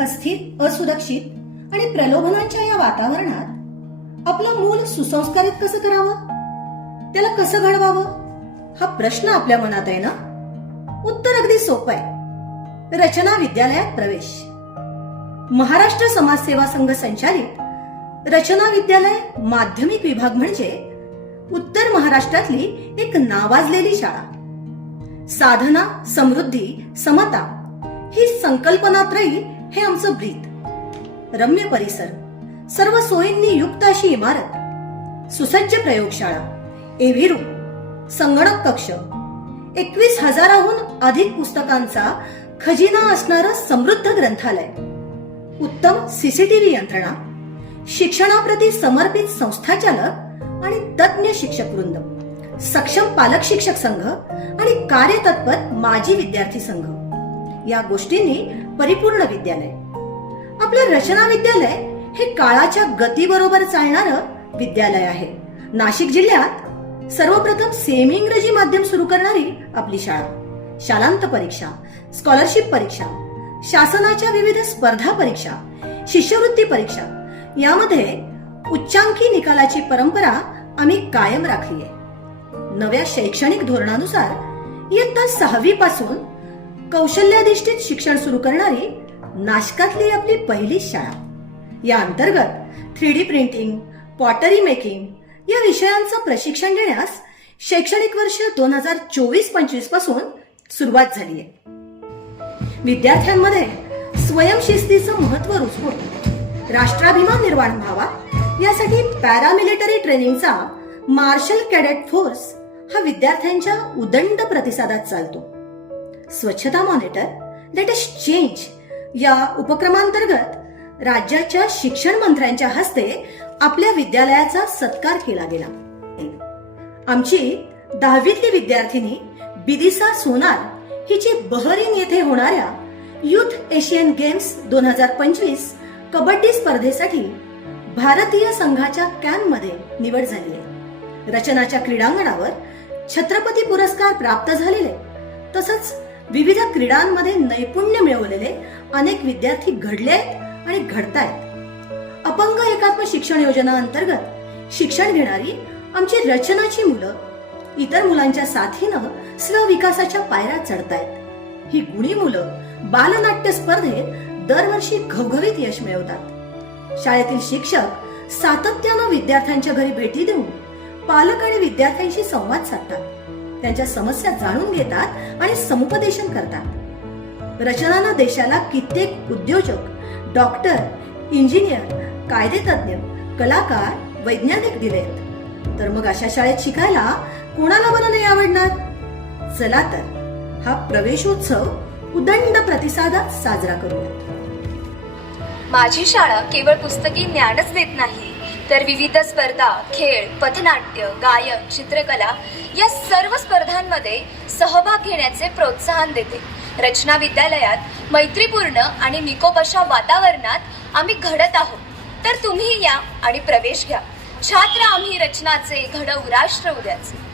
अस्थिर असुरक्षित आणि प्रलोभनांच्या या वातावरणात आपलं मूल सुसंस्कारित कसं करावं? त्याला कसं घडवावं? हा प्रश्न आपल्या मनात आहे ना? उत्तर अगदी सोपं आहे. रचना विद्यालयात प्रवेश. महाराष्ट्र समाजसेवा संघ संचालित रचना विद्यालय माध्यमिक विभाग म्हणजे उत्तर महाराष्ट्रातली एक नावाजलेली शाळा. साधना समृद्धी समता ही संकल्पनात्रयी हे आमचं ब्रीद रम्य परिसर सर्व सोयींनी युक्त अशी इमारत सुसज्ज प्रयोगशाळा एव्ही रूम संगणक कक्ष एकवीस हजाराहून अधिक पुस्तकांचा खजिना असणारं समृद्ध ग्रंथालय उत्तम सीसीटीव्ही यंत्रणा शिक्षणाप्रती समर्पित संस्थाचालक आणि तज्ज्ञ शिक्षक वृंद सक्षम पालक शिक्षक संघ आणि कार्यतत्पर माजी विद्यार्थी संघ. या गोष्टींनी परिपूर्ण विद्यालय. आपलं रचना विद्यालय हे काळाच्या गतीबरोबर चालणारं विद्यालय आहे. नाशिक जिल्ह्यात सर्वप्रथम सेमी इंग्रजी माध्यम सुरू करणारी आपली शाळा. शालांत परीक्षा स्कॉलरशिप परीक्षा शासनाच्या विविध स्पर्धा परीक्षा शिष्यवृत्ती परीक्षा यामध्ये उच्चांकी निकालाची परंपरा आम्ही कायम राखली आहे नव्या शैक्षणिक धोरणानुसार इयत्ता सहावी पासून कौशल्याधिष्ठित शिक्षण सुरू करणारी नाशकातली आपली पहिली शाळा. या अंतर्गत three D printing pottery making या विषयांचं प्रशिक्षण देण्यास शैक्षणिक वर्ष दोन हजार चोवीस पंचवीसपासून सुरुवात झाली आहे. विद्यार्थ्यांमध्ये स्वयंशिस्तीचं महत्त्व रुजवून राष्ट्राभिमान निर्माण व्हावा यासाठी पॅरामिलिटरी ट्रेनिंगचा मार्शल कॅडेट फोर्स हा विद्यार्थ्यांच्या उदंड प्रतिसादात चालतो. स्वच्छता मॉनिटर लेट अस चेंज या उपक्रमांतर्गत राज्याच्या शिक्षण मंत्र्यांच्या हस्ते आपल्या विद्यालयाचा सत्कार केला गेला. आमची दहावीतली विद्यार्थिनी बिदिसा सोनार हिची बहरीन येथे होणाऱ्या युथ एशियन गेम्स दोन हजार पंचवीस कबड्डी स्पर्धेसाठी भारतीय संघाच्या कॅम्पमध्ये निवड झाली आहे. रचनाच्या क्रीडांगणावर छत्रपती पुरस्कार प्राप्त झालेले तसंच विविध क्रीडांमध्ये नैपुण्य मिळवलेले अनेक विद्यार्थी घडले आहेत आणि घडतायत. अपंग एकात्म शिक्षण योजना अंतर्गत शिक्षण घेणारी आमची रचनाची मुलं इतर मुलांच्या साथीनं स्वविकासाच्या पायऱ्या चढतायत. ही गुणी मुलं बालनाट्य स्पर्धेत दरवर्षी घवघवीत यश मिळवतात. शाळेतील शिक्षक सातत्यानं विद्यार्थ्यांच्या घरी भेटी देऊन पालक आणि विद्यार्थ्यांशी संवाद साधतात. त्यांच्या समस्या जाणून घेतात आणि समुपदेशन करतात. रचनानं देशाला कित्येक उद्योजक डॉक्टर इंजिनियर कायदेतज्ञ कलाकार वैज्ञानिक दिलेत. तर मग अशा शाळेत शिकायला कोणाला बरं नाही आवडणार? चला तर हा प्रवेशोत्सव उदंड प्रतिसादात साजरा करूया माझी शाळा केवळ पुस्तकी ज्ञानच देत नाही तर विविध स्पर्धा खेळ पथनाट्य गायन चित्रकला या सर्व स्पर्धांमध्ये सहभाग घेण्याचे प्रोत्साहन देते. रचना विद्यालयात मैत्रीपूर्ण आणि निकोप अशा वातावरणात आम्ही घडत आहोत. तर तुम्ही या आणि प्रवेश घ्या. छात्र आम्ही रचनाचे घडवू राष्ट्र उद्याचे.